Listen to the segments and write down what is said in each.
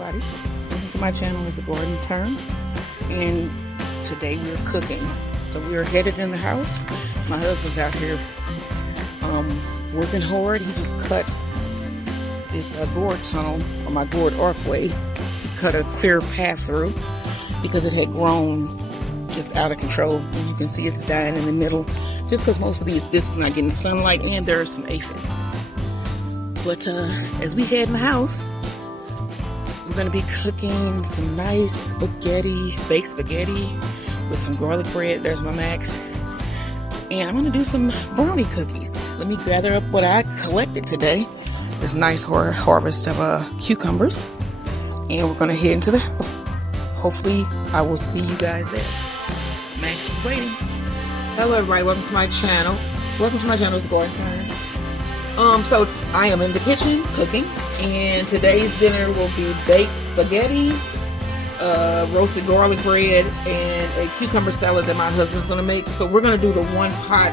everybody. Welcome to my channel. It's Gordon Turns, and today we're cooking. So we're headed in the house. My husband's out here working hard. He just cut this gourd tunnel, or my gourd archway. He cut a clear path through because it had grown just out of control. You can see it's dying in the middle, just because most of this is not getting sunlight, and there are some aphids. But as we head in the house, we're going to be cooking some nice spaghetti, baked spaghetti with some garlic bread. There's my Max. And I'm going to do some brownie cookies. Let me gather up what I collected today. This nice harvest of cucumbers. And we're going to head into the house. Hopefully, I will see you guys there. Max is waiting. Hello, everybody. Welcome to my channel. Welcome to my channel. It's Gordon Turns. So I am in the kitchen cooking, and today's dinner will be baked spaghetti, roasted garlic bread, and a cucumber salad that my husband's going to make. So we're going to do the one pot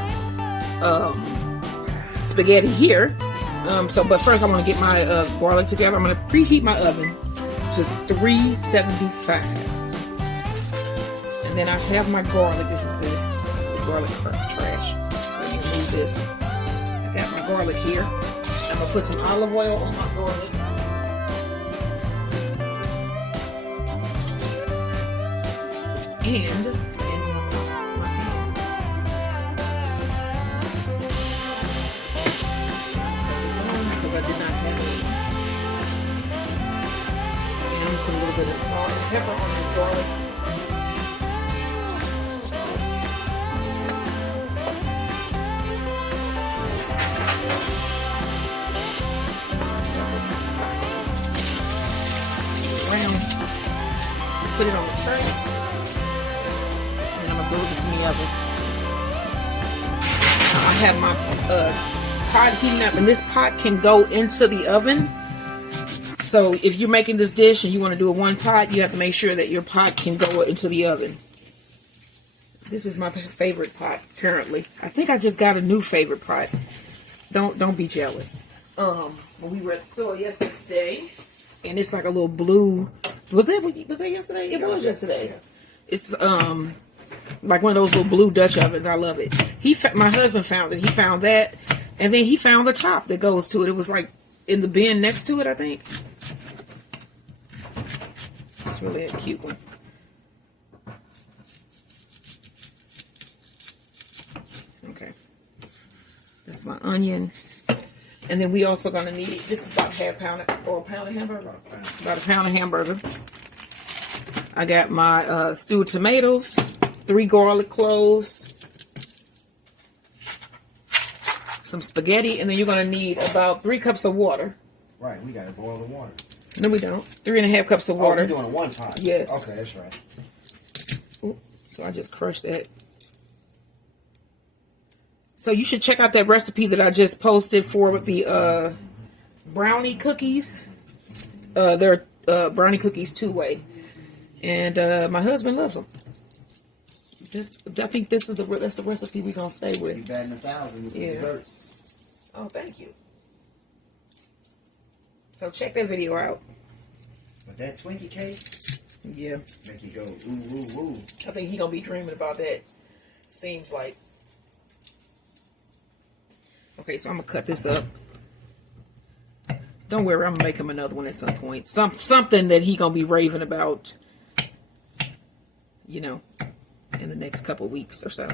spaghetti here. But first I want to get my garlic together. I'm going to preheat my oven to 375, and then I have my garlic. This is the garlic trash. So let me move this. Got my garlic here. I'm gonna put some olive oil on my garlic. And in my pan. Put this on because I did not have it. And I'm gonna put a little bit of salt and pepper on this garlic. Put it on the tray, and I'm gonna throw this in the oven. I have my pot heating up, and this pot can go into the oven. So if you're making this dish and you want to do a one pot, you have to make sure that your pot can go into the oven. This is my favorite pot currently. I think I just got a new favorite pot. Don't be jealous. When we were at the store yesterday, and it's like a little blue. Was that yesterday? It was yesterday. It's like one of those little blue Dutch ovens. I love it. My husband found it. He found that, and then he found the top that goes to it. It was like in the bin next to it, I think. It's really a cute one. Okay, that's my onion. And then we also gonna need, this is about half pound or a pound of hamburger. About a pound of hamburger. I got my stewed tomatoes, 3 garlic cloves, some spaghetti, and then you're gonna need about 3 cups of water. Right, we gotta boil the water. No, we don't. 3.5 cups of water. Oh, you're doing a one pot. Yes. Okay, that's right. Ooh, so I just crushed that. So you should check out that recipe that I just posted for the brownie cookies. They're brownie cookies 2-way, and my husband loves them. I think that's the recipe we're gonna stay with. You batting 1,000 with the desserts. Oh, thank you. So check that video out. But that Twinkie cake, yeah, make you go ooh ooh ooh. I think he gonna be dreaming about that. Seems like. Okay, so I'm gonna cut this up. Don't worry, I'm gonna make him another one at some point. Something that he gonna be raving about, you know, in the next couple of weeks or so.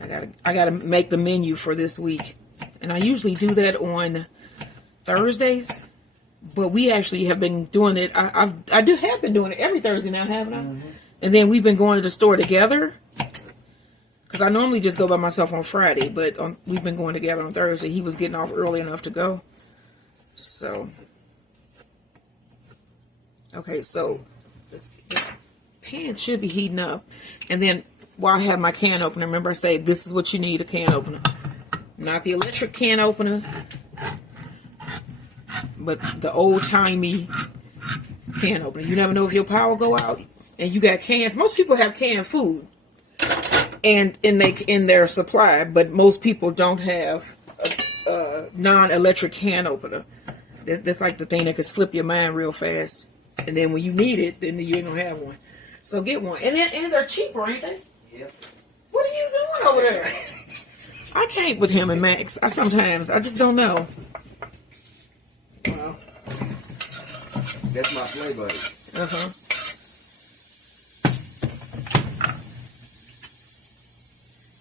I gotta make the menu for this week, and I usually do that on Thursdays, but we actually have been doing it. I have been doing it every Thursday now, haven't I? Mm-hmm. And then we've been going to the store together. Because I normally just go by myself on Friday, but we've been going together on Thursday. He was getting off early enough to go. So, okay, so this pan should be heating up. And then while I have my can opener, remember I say this is what you need, a can opener. Not the electric can opener, but the old-timey can opener. You never know if your power go out and you got cans. Most people have canned food and in their supply, but most people don't have a non-electric can opener. That's like the thing that could slip your mind real fast. And then when you need it, then you ain't gonna have one. So get one. And they're cheaper, ain't they? Yep. What are you doing over there? I can't with him and Max. I just don't know. Wow. That's my play buddy. Uh-huh.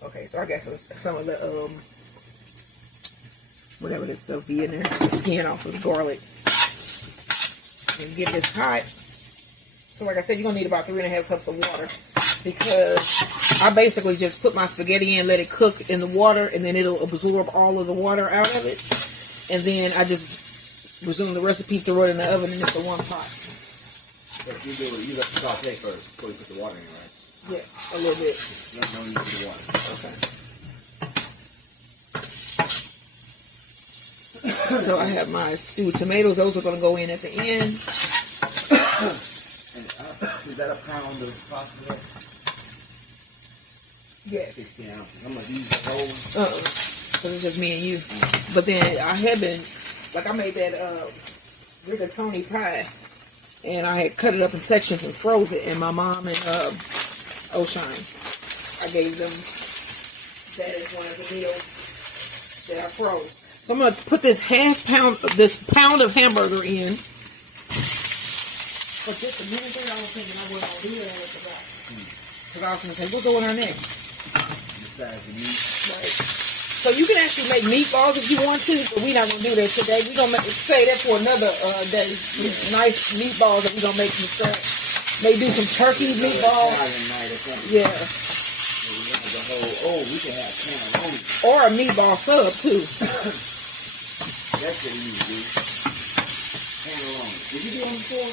Okay, so I got some of the whatever this stuff be in there, the skin off of the garlic. And get this hot. So like I said, you're gonna need about 3.5 cups of water, because I basically just put my spaghetti in, let it cook in the water, and then it'll absorb all of the water out of it. And then I just resume the recipe, throw it in the oven, and it's a one pot. But you let the saute first before you put the water in, right? Yeah, a little bit. No need for the water. Okay. So I have my stewed tomatoes. Those are going to go in at the end. And is that a pound of pasta? Yes. 16 ounces. I'm going to use the whole one. Because it's just me and you. But then I have been, like I made that rigatoni pie. And I had cut it up in sections and froze it. And my mom and Oshine, I gave them that as one of the meals that I froze. So I'm going to put this pound of hamburger in. For just a minute there, I was thinking I wasn't going to do that, and I forgot. Because I was going to say, we'll go in our next. Besides the meat. Right. So you can actually make meatballs if you want to, but we're not going to do that today. We're going to say that for another day. Yeah. Nice meatballs that we're going to make from scratch. Maybe do some turkey meatballs. Yeah. We can have cannelloni. Or a meatball sub, too. That's what we need to do. Cannelloni. Did you do them before?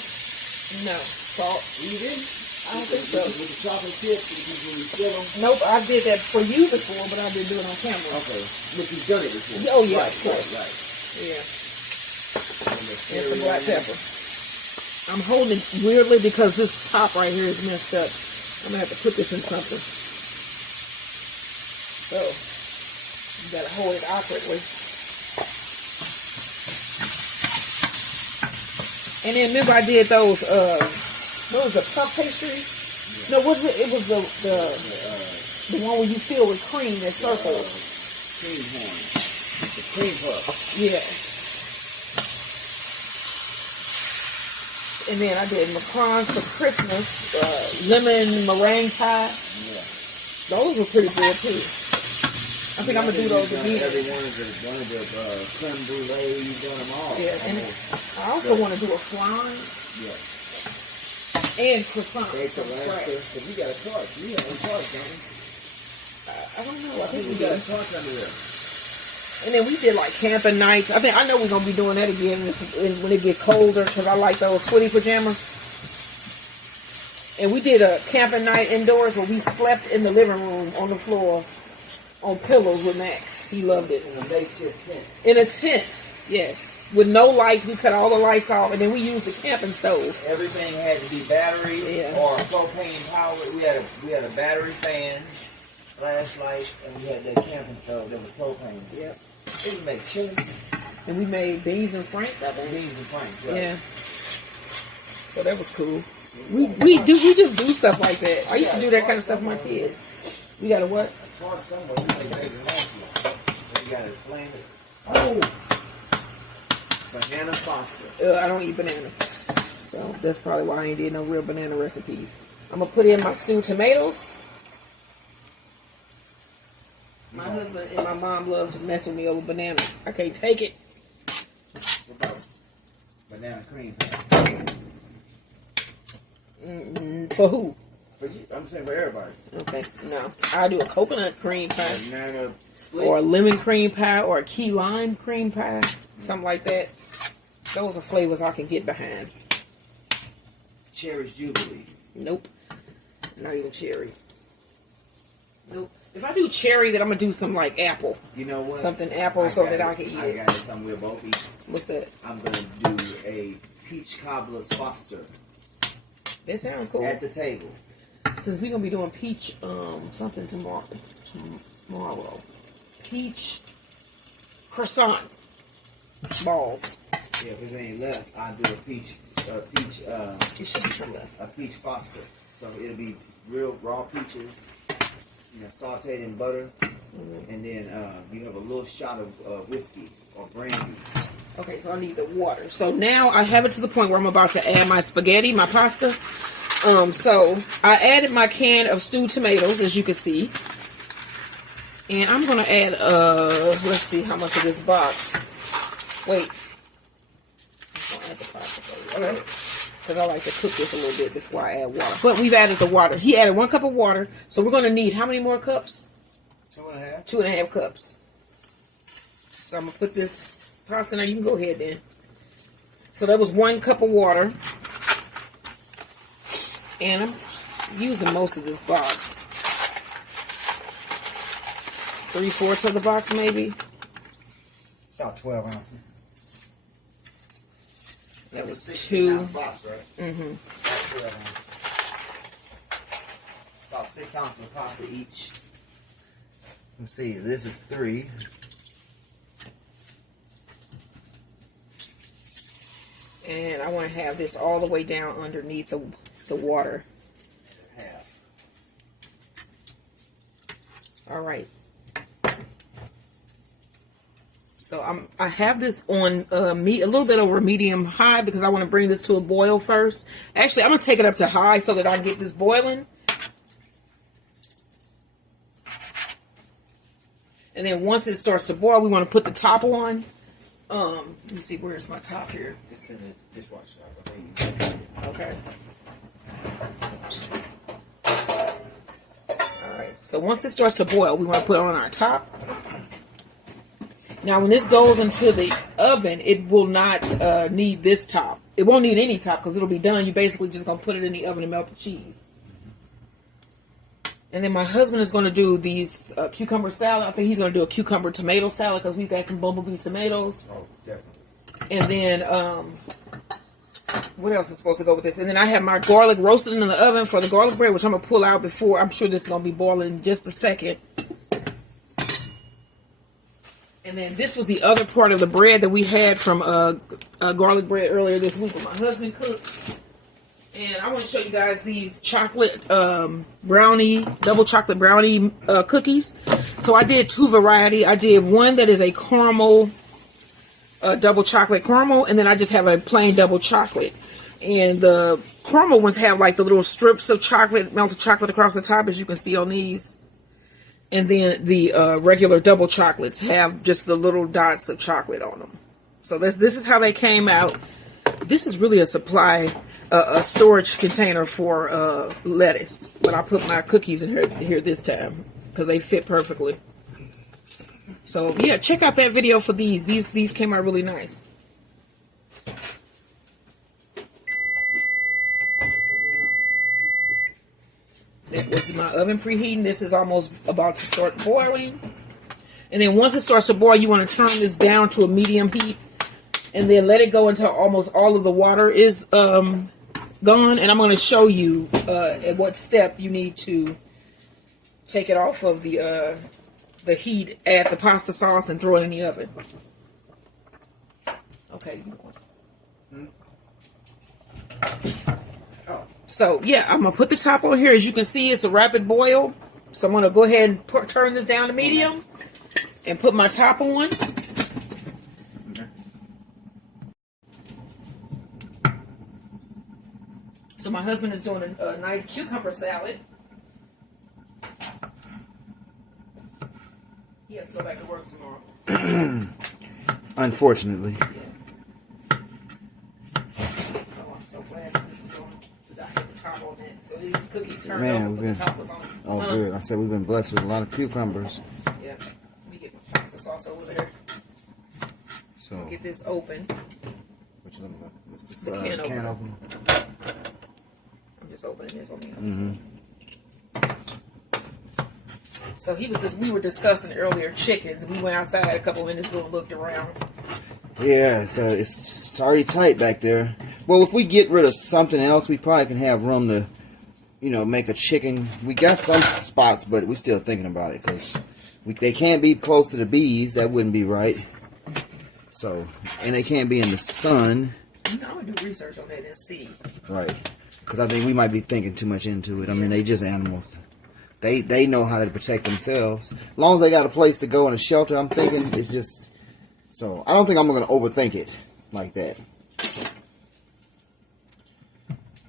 No. Salt. You didn't? I don't think so. With the chocolate chips, when you fill them? Nope, I did that for you before, but I didn't do it on camera. Okay. But you've done it before. Oh, yeah, right, of course. Right. Yeah. And some black pepper. I'm holding it weirdly because this top right here is messed up. I'm going to have to put this in something. So, you got to hold it awkwardly. And then remember I did those, what was the puff pastries? Yeah. No, what was it? It was the one where you fill with cream that circles. Cream horn. The cream puff. Yeah. And then I did macarons for Christmas, lemon meringue pie. Yeah. Those were pretty good too. I think I'm gonna do those again. Every one of the creme brulee, you've done them all. Yeah, and I also want to do a flan. Yeah. And croissant. But you got a torch. You have a torch, don't you? I don't know. I think we got a torch under there. And then we did like camping nights. I know we're gonna be doing that again when it get colder, because I like those footy pajamas. And we did a camping night indoors where we slept in the living room on the floor on pillows with Max. He loved it. In a makeshift tent. In a tent, yes, with no lights. We cut all the lights off, and then we used the camping stove. Everything had to be battery or propane powered. We had a battery fan, flashlights, and we had that camping stove that was propane. Yep. It would make chili. And we made beans and franks, I think. Beans and franks, right. Yeah. So that was cool. We just do stuff like that. I used to do that kind of stuff with my kids. We got a what? A torch somewhere. We make it nasty. You got to flame it. Oh! Banana pasta. I don't eat bananas. So that's probably why I ain't did no real banana recipes. I'm going to put in my stewed tomatoes. My husband and my mom love to mess with me over bananas. I can't take it. What about banana cream? For who? For you. I'm saying for everybody. Okay, no. I'll do a coconut cream pie. Banana split. Or a lemon cream pie or a key lime cream pie. Something like that. Those are flavors I can get behind. Cherry's Jubilee. Nope. Not even cherry. Nope. If I do cherry, then I'm going to do some like apple. You know what? Something apple so that I can eat it. I got it. Something we'll both eat. What's that? I'm going to do a peach cobbler's foster. That sounds cool. At the table. Since we're going to be doing peach something tomorrow. Peach croissant balls. Yeah, if there's any left, I'll do a peach peach. It should be some left. A peach foster. So it'll be real raw peaches, sauteed in butter, and then you have a little shot of whiskey or brandy. Okay, so I need the water. So now I have it to the point where I'm about to add my spaghetti, my pasta. So I added my can of stewed tomatoes, as you can see. And I'm going to add, let's see how much of this box. Wait. I'm going to add the pasta first, okay? Because I like to cook this a little bit before I add water. But we've added the water. He added 1 cup of water. So we're going to need how many more cups? 2.5. 2.5 cups. So I'm going to put this pasta now. You can go ahead then. So that was 1 cup of water. And I'm using most of this box. 3/4 of the box, maybe. About 12 ounces. That was 2. 2. Box, right? Mm-hmm. About 6 ounces of pasta each. Let's see. This is 3. And I want to have this all the way down underneath the water. Half. All right. So I have this on a little bit over medium high because I want to bring this to a boil first. Actually, I'm going to take it up to high so that I can get this boiling. And then once it starts to boil, we want to put the top on. Let me see, where's my top here? It's in the dishwasher. Okay. Alright, so once this starts to boil, we want to put it on our top. Now, when this goes into the oven, it will not need this top. It won't need any top because it'll be done. You're basically just going to put it in the oven and melt the cheese. And then my husband is going to do these cucumber salad. I think he's going to do a cucumber tomato salad because we've got some bumblebee tomatoes. Oh, definitely. And then, what else is supposed to go with this? And then I have my garlic roasted in the oven for the garlic bread, which I'm going to pull out before. I'm sure this is going to be boiling in just a second. And then this was the other part of the bread that we had from garlic bread earlier this week that my husband cooked. And I want to show you guys these chocolate brownie, double chocolate brownie cookies. So I did 2 variety. I did one that is a caramel, double chocolate caramel, and then I just have a plain double chocolate. And the caramel ones have like the little strips of chocolate, melted chocolate across the top, as you can see on these. And then the regular double chocolates have just the little dots of chocolate on them. So this is how they came out. This is really a storage container for lettuce. But I put my cookies in here this time because they fit perfectly. So yeah, check out that video for these. These came out really nice. That was my oven preheating. This is almost about to start boiling. And then once it starts to boil, you want to turn this down to a medium heat. And then let it go until almost all of the water is gone. And I'm going to show you at what step you need to take it off of the heat, add the pasta sauce, and throw it in the oven. Okay. So, yeah, I'm going to put the top on here. As you can see, it's a rapid boil. So I'm going to go ahead and turn this down to medium and put my top on. So my husband is doing a nice cucumber salad. He has to go back to work tomorrow. Unfortunately. Yeah. Oh, I'm so glad this was on. We got to hit the top on that. So these cookies turned over, but the top was on. Oh, good. I said we've been blessed with a lot of cucumbers. Yeah. Let me get my pasta sauce over there. So I'll get this open. Which one? The can opener. I'm just opening this on the other side. So we were discussing earlier chickens. We went outside a couple minutes ago and looked around. Yeah, so it's already tight back there. Well, if we get rid of something else, we probably can have room to, make a chicken. We got some spots, but we're still thinking about it because they can't be close to the bees. That wouldn't be right. So, and they can't be in the sun. I'm gonna do research on that and see. Right. Because I think we might be thinking too much into it. I mean, they just animals. They know how to protect themselves. As long as they got a place to go in a shelter, I'm thinking it's just... So, I don't think I'm going to overthink it like that.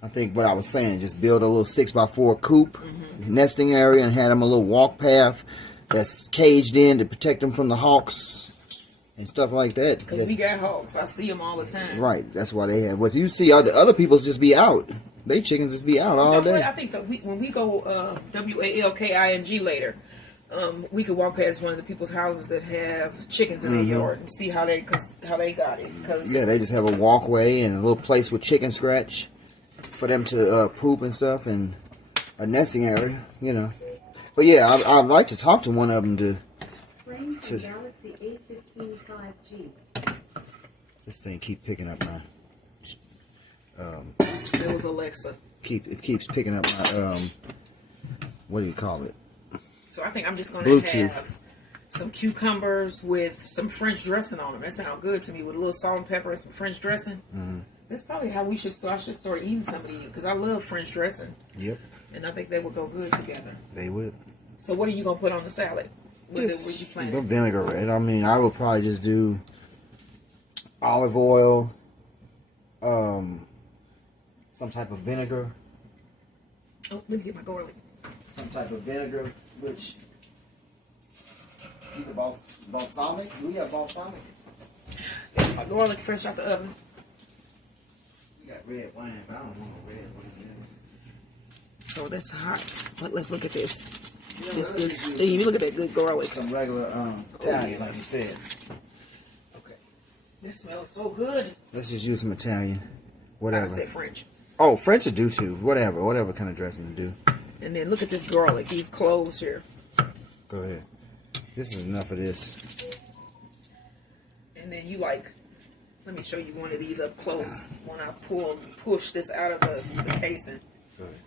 I think what I was saying, just build a little 6x4 coop, nesting area, and have them a little walk path that's caged in to protect them from the hawks and stuff like that. Because we got hawks. I see them all the time. Right. That's why they have... What you see, other people's just be out. They chickens just be out all day. I think that when we go WALKING later, we could walk past one of the people's houses that have chickens in their yard and see how they got it. Cause yeah, they just have a walkway and a little place with chicken scratch for them to poop and stuff, and a nesting area, But yeah, I'd like to talk to one of them to Galaxy A15 5G. This thing keep picking up my. It was Alexa. It keeps picking up my what do you call it? So I think I'm just gonna Bluetooth. have some cucumbers with some French dressing on them. That sounds good to me, with a little salt and pepper and some French dressing. That's probably how we should start. I should start eating some of these because I love French dressing. Yep, and I think they would go good together. they would. So what are you gonna put on the salad? What you The planning? vinaigrette. I mean, I would probably just do olive oil, some type of vinegar. Oh, let me get my garlic. Some type of vinegar, which either balsamic. Do we have balsamic? That's my garlic fresh out the oven. We got red wine, but I don't want red wine. So that's hot. But let's look at this. This good steam. Look at that good garlic. Some regular Italian, like you said. Okay. This smells so good. Let's just use some Italian. Whatever. I said French. Oh, French would do too. Whatever kind of dressing to do. And then look at this garlic. These cloves here. Go ahead. This is enough of this. And then you let me show you one of these up close when I push this out of the casing. Go ahead.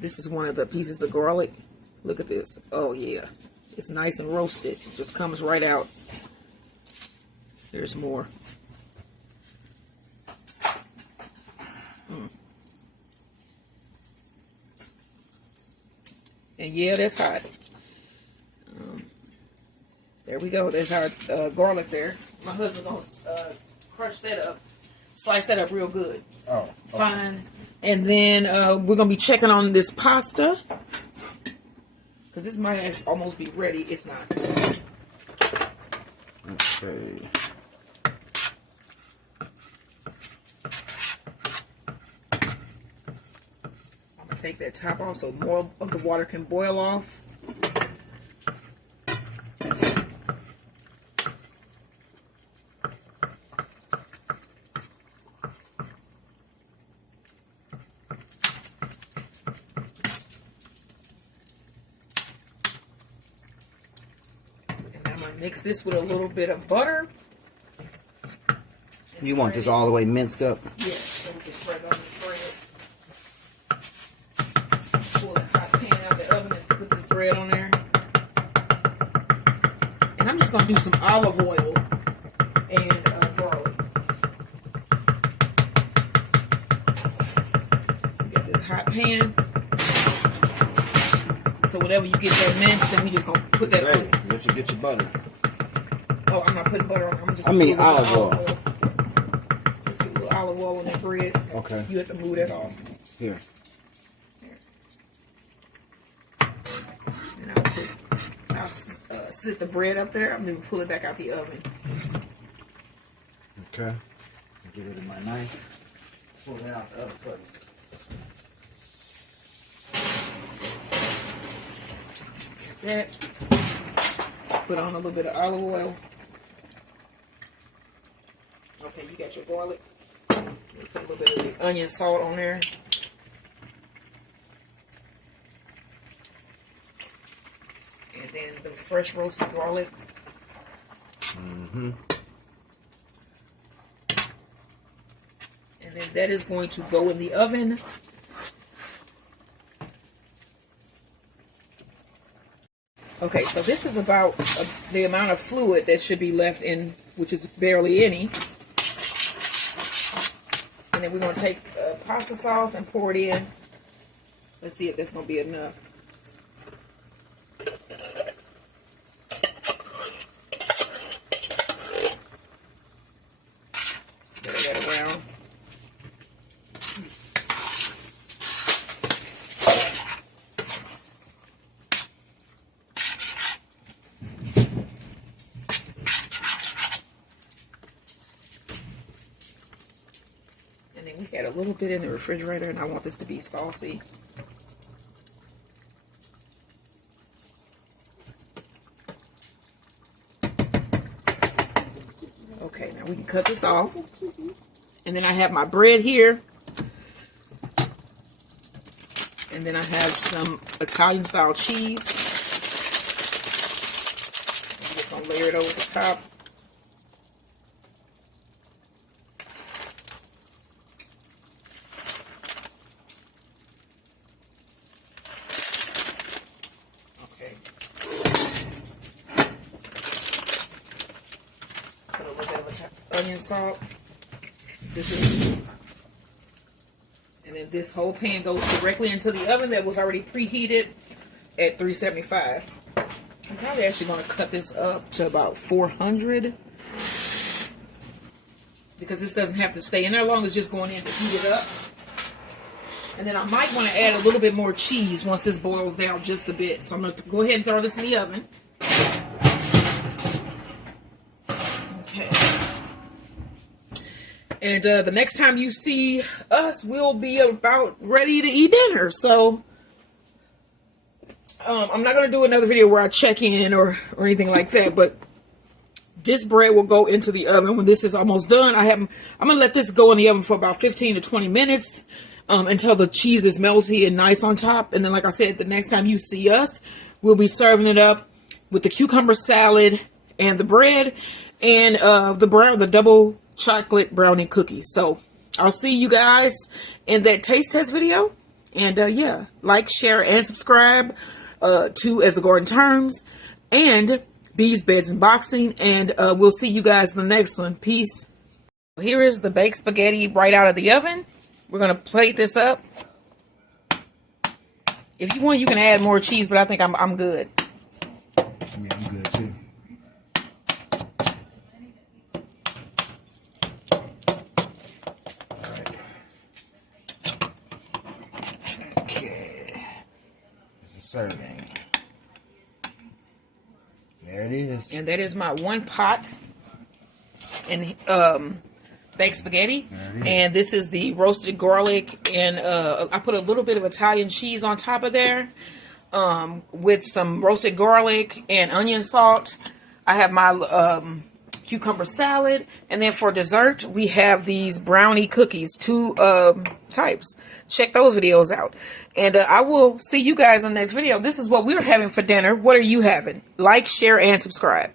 This is one of the pieces of garlic. Look at this. Oh yeah. It's nice and roasted. It just comes right out. There's more. And yeah, that's hot. There we go. There's our garlic there. My husband's gonna crush that up, slice that up real good. Oh, okay. Fine. And then we're gonna be checking on this pasta because this might almost be ready. It's not. Okay. I'm gonna take that top off so more of the water can boil off. Mix this with a little bit of butter. You want this all the way minced up? Yeah, so we can spread it on the bread. Pull that hot pan out of the oven and put this bread on there. And I'm just going to do some olive oil and garlic. We got this hot pan. So whenever you get that minced, then we just going to put that on. Let you get your butter. Oh, I'm not putting butter on. I'm just olive oil. Just get a little olive oil on that bread. Okay. You have to move that off. Here. And I'll sit the bread up there. I'm going to pull it back out the oven. Okay. Get rid of my knife. Pull it out the oven for you. That. Put on a little bit of olive oil. Okay, you got your garlic. Put a little bit of the onion salt on there. And then the fresh roasted garlic. Mm-hmm. And then that is going to go in the oven. Okay, so this is about the amount of fluid that should be left in, which is barely any. And then we're going to take pasta sauce and pour it in. Let's see if that's going to be enough. Stir that around. And then we had a little bit in the refrigerator, and I want this to be saucy. Okay, now we can cut this off. And then I have my bread here. And then I have some Italian style cheese. I'm just going to layer it over the top. Okay. Put a little bit of onion salt. This is, and then this whole pan goes directly into the oven that was already preheated at 375. I'm probably actually going to cut this up to about 400 because this doesn't have to stay in there long. It's just going in to heat it up. And then I might want to add a little bit more cheese once this boils down just a bit. So I'm going to go ahead and throw this in the oven. Okay. And the next time you see us, we'll be about ready to eat dinner. So I'm not going to do another video where I check in or anything like that. But this bread will go into the oven when this is almost done. I'm going to let this go in the oven for about 15 to 20 minutes until the cheese is melty and nice on top. And then, like I said, the next time you see us, we'll be serving it up with the cucumber salad and the bread and the double chocolate brownie cookies. So I'll see you guys in that taste test video. And yeah, like, share, and subscribe to As the Garden Turns and Bees, Beds, and Boxing. And we'll see you guys in the next one. Peace. Here is the baked spaghetti right out of the oven. We're going to plate this up. If you want, you can add more cheese, but I think I'm good. Yeah, I'm good too. Alright. Okay. It's a serving. There it is. And that is my one pot and baked spaghetti. And this is the roasted garlic, and I put a little bit of Italian cheese on top of there with some roasted garlic and onion salt. I have my cucumber salad, and then for dessert we have these brownie cookies, two types. Check those videos out, and I will see you guys in the next video. This is what we're having for dinner. What are you having? Like, share, and subscribe.